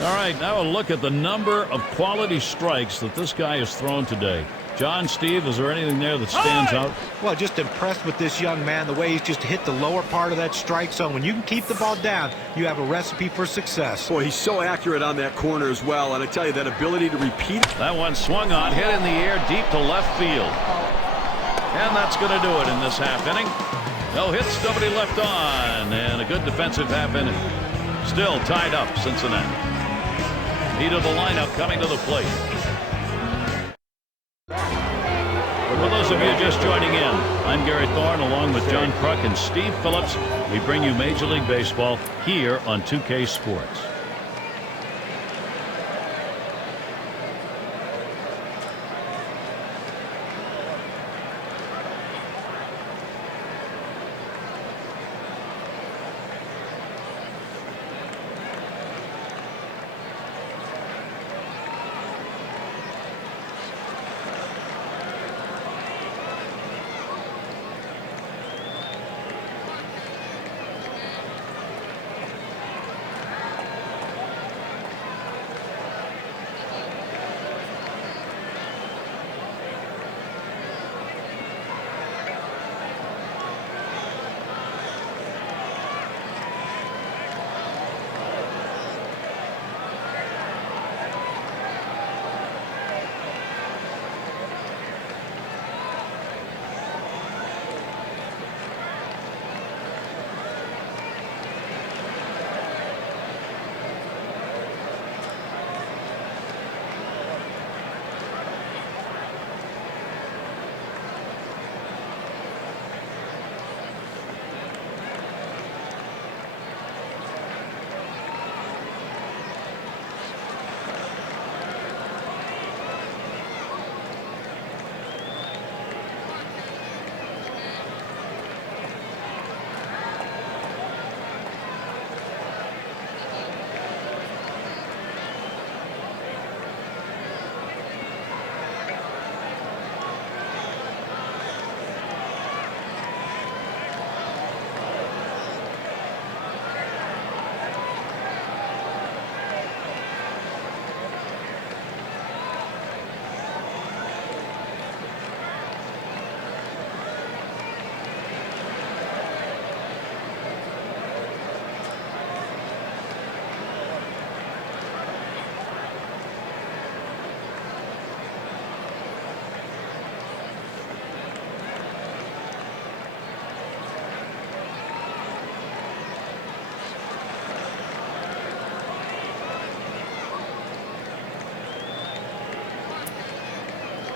All right, now a look at the number of quality strikes that this guy has thrown today. John, Steve, is there anything there that stands out? Well, just impressed with this young man, the way he's just hit the lower part of that strike zone. When you can keep the ball down, you have a recipe for success. Boy, he's so accurate on that corner as well, and I tell you, that ability to repeat. That one swung on, hit in the air, deep to left field. And that's going to do it in this half inning. No hits, nobody left on, and a good defensive half inning. Still tied up, Cincinnati. Heat of the lineup coming to the plate. For those of you just joining in, I'm Gary Thorne along with John Kruk and Steve Phillips. We bring you Major League Baseball here on 2K Sports.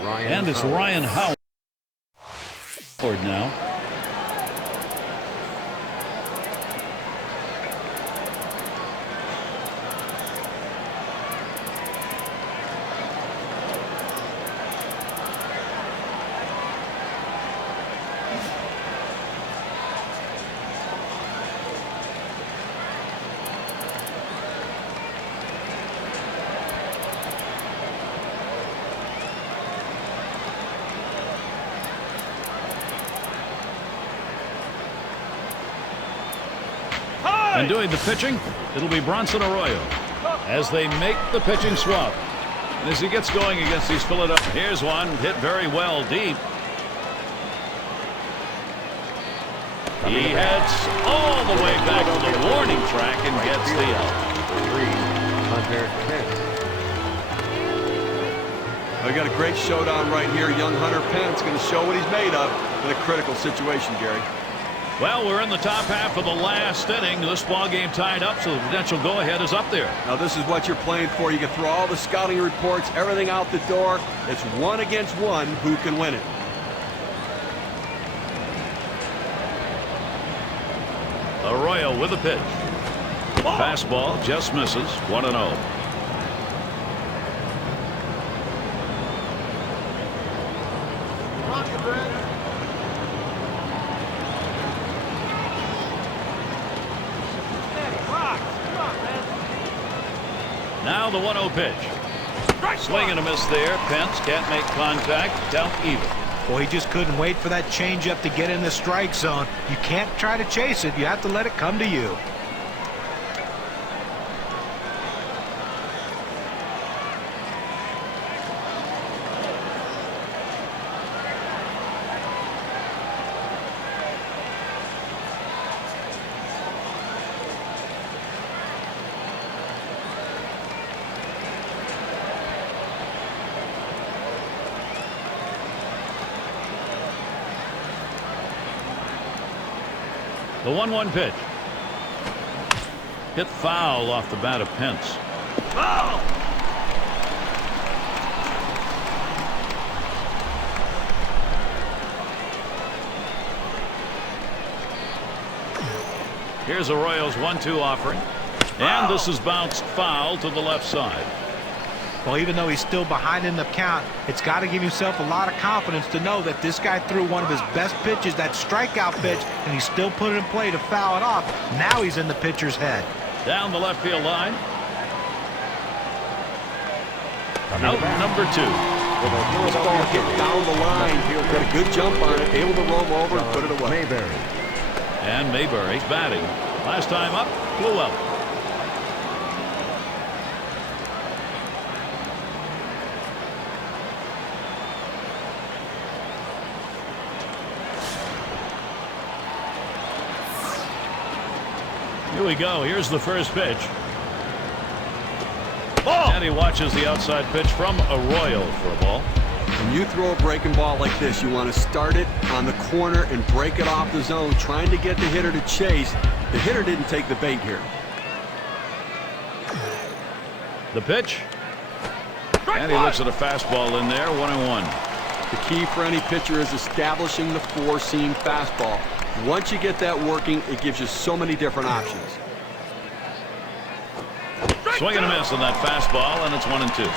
And it's Ryan Howard now. And doing the pitching, it'll be Bronson Arroyo as they make the pitching swap. And as he gets going against these Philadelphia, here's one hit very well deep. He heads all the way back to the warning track and gets the out. We got a great showdown right here. Young Hunter Pence going to show what he's made of in a critical situation, Gary. Well, we're in the top half of the last inning. This ball game tied up, so the potential go-ahead is up there. Now, this is what you're playing for. You can throw all the scouting reports, everything out the door. It's 1 against 1. Who can win it? Arroyo with a pitch. Fastball just misses. 1-0. Now the 1-0 pitch. Swing and a miss there. Pence can't make contact. Count even. Well, he just couldn't wait for that changeup to get in the strike zone. You can't try to chase it. You have to let it come to you. The 1-1 pitch. Hit foul off the bat of Pence. Foul! Here's Arroyo's 1-2 offering. And this is bounced foul to the left side. Well, even though he's still behind in the count, it's got to give himself a lot of confidence to know that this guy threw one of his best pitches, that strikeout pitch, and he still put it in play to foul it off. Now he's in the pitcher's head. Down the left field line. Out number 2. This ball hit down the line. Got a good jump on it, able to roam over and put it away. Mayberry. And Mayberry batting. Last time up, blew up. Here we go. Here's the first pitch. Ball. And he watches the outside pitch from Arroyo for a ball. When you throw a breaking ball like this, you want to start it on the corner and break it off the zone, trying to get the hitter to chase. The hitter didn't take the bait here. The pitch. And he looks at a fastball in there. 1-1. The key for any pitcher is establishing the four-seam fastball. Once you get that working, it gives you so many different options. Swing and a miss on that fastball, and it's 1-2.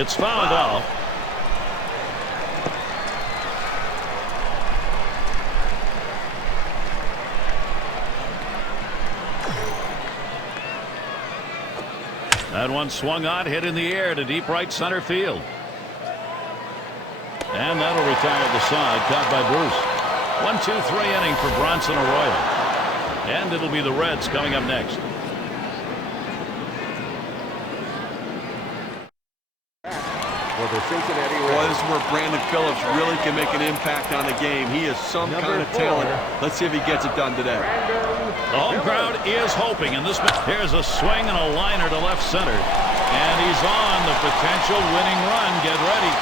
It's fouled off. That one swung on, hit in the air to deep right center field. And that'll retire the side, caught by Bruce. 1-2-3 inning for Bronson Arroyo. And it'll be the Reds coming up next. For the Cincinnati Reds. Boy, this is where Brandon Phillips really can make an impact on the game. He is some kind of talent. Let's see if he gets it done today. The home crowd is hoping, and this here's a swing and a liner to left center, and he's on the potential winning run. Get ready.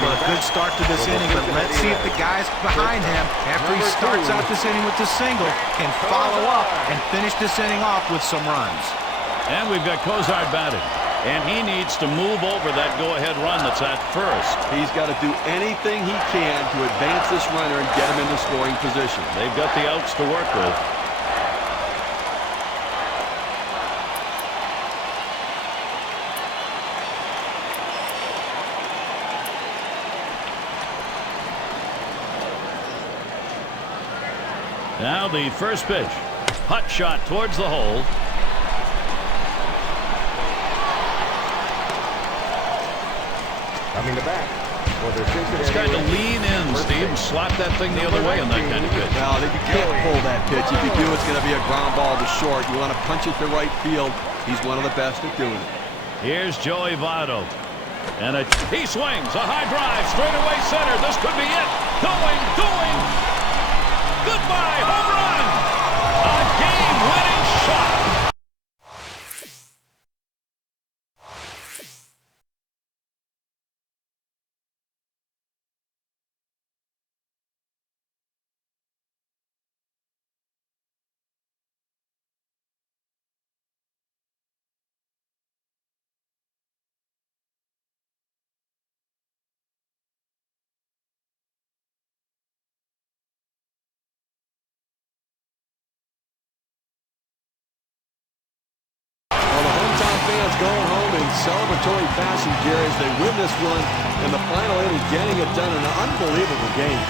Well, a good start to this inning, but let's see if the guys behind him, after he starts out this inning with the single, can follow up and finish this inning off with some runs. And we've got Cozart batting. And he needs to move over that go-ahead run that's at first. He's got to do anything he can to advance this runner and get him into scoring position. They've got the outs to work with. Now the first pitch. Hot shot towards the hole. Coming to bat for the Cincinnati It's got to Reds. lean in, First Steve, and base. slap that thing the other way on that kind of pitch. Well, you can't pull that pitch. If you do, it's going to be a ground ball to short. You want to punch it to right field. He's one of the best at doing it. Here's Joey Votto. And he swings. A high drive. Straight away center. This could be it. Going. Goodbye. Home run. A game-winning shot. Fans going home in celebratory fashion, Jerry, as they win this one in the final inning, getting it done in an unbelievable game.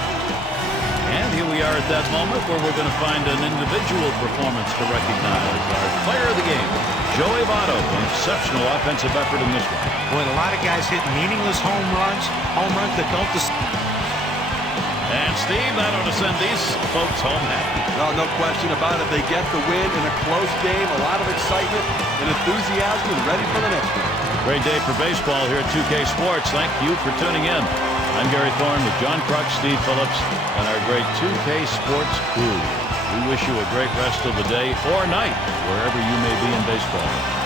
And here we are at that moment where we're going to find an individual performance to recognize our player of the game, Joey Votto. An exceptional offensive effort in this one. When a lot of guys hit meaningless home runs that don't. And Steve, that ought to send these folks home happy. No question about it. They get the win in a close game, a lot of excitement and enthusiasm, and ready for the next one. Great day for baseball here at 2K Sports. Thank you for tuning in. I'm Gary Thorne with John Kruk, Steve Phillips, and our great 2K Sports crew. We wish you a great rest of the day or night, wherever you may be in baseball.